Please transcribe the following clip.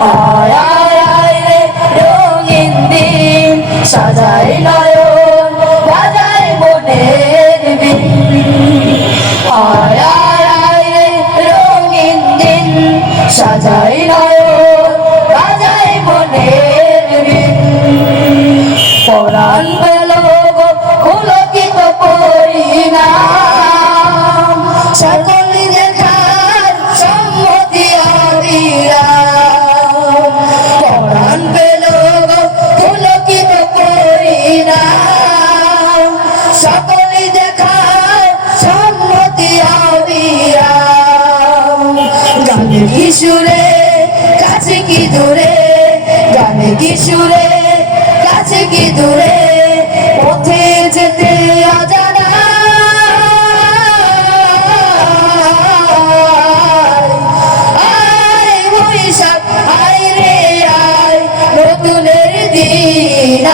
আয় আয় আয় রে রঙিন দিন সাজাই নয়ন বাজায় মনের বিন আয় আয় আয় রে রঙিন দিন সাজাই নয়ন বাজায় মনের বিন পরাণ পেল পুলকিত পরিণাম সকল দেখার সম্মতি অবিরাম পরাণ পেল পুলকিত পরিণাম সকল দেখার সম্মতি অবিরাম গানে কি সুরে কাছে কি দূরে গানে কি সুরে কাছে কি দূরে পথে যেতে অজানা আয় বৈশাখ আয় রে আয় নতুনের দিন